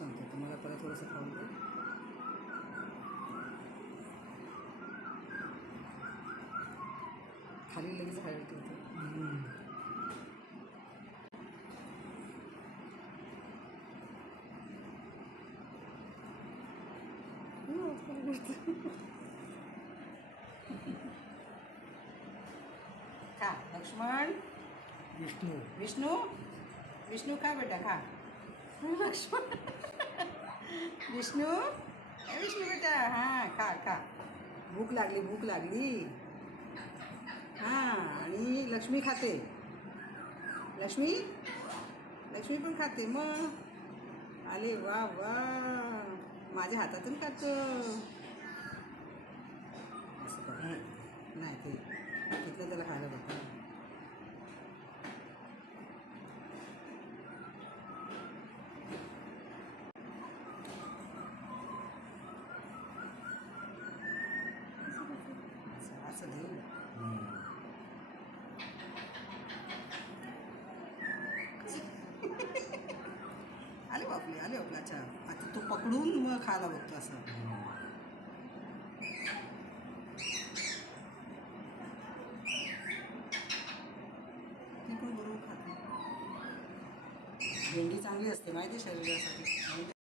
सांगतो तुम्हाला, परत थोडंसं खाऊ दे. खाली लगेच हळद ठेवते. खा लक्ष्मण. विष्णू विष्णू विष्णू खा बेटा खा. लक्ष्मण विष्णू विष्णू बेटा हां खा खा. भूक लागली भूक लागली. हां आणि लक्ष्मी खाते. लक्ष्मी लक्ष्मी पण खाते मग. अरे वा वा माझ्या हातातून खातं. असं कर नाही ते तिथलं त्याला खायला बघतं. असं देऊ. आले बापले आले बापले. अच्छा आता तो पकडून मग खायला बघतो असं. ती पण बरोबर खाते. भेंडी चांगली असते माहिती शरीरासाठी.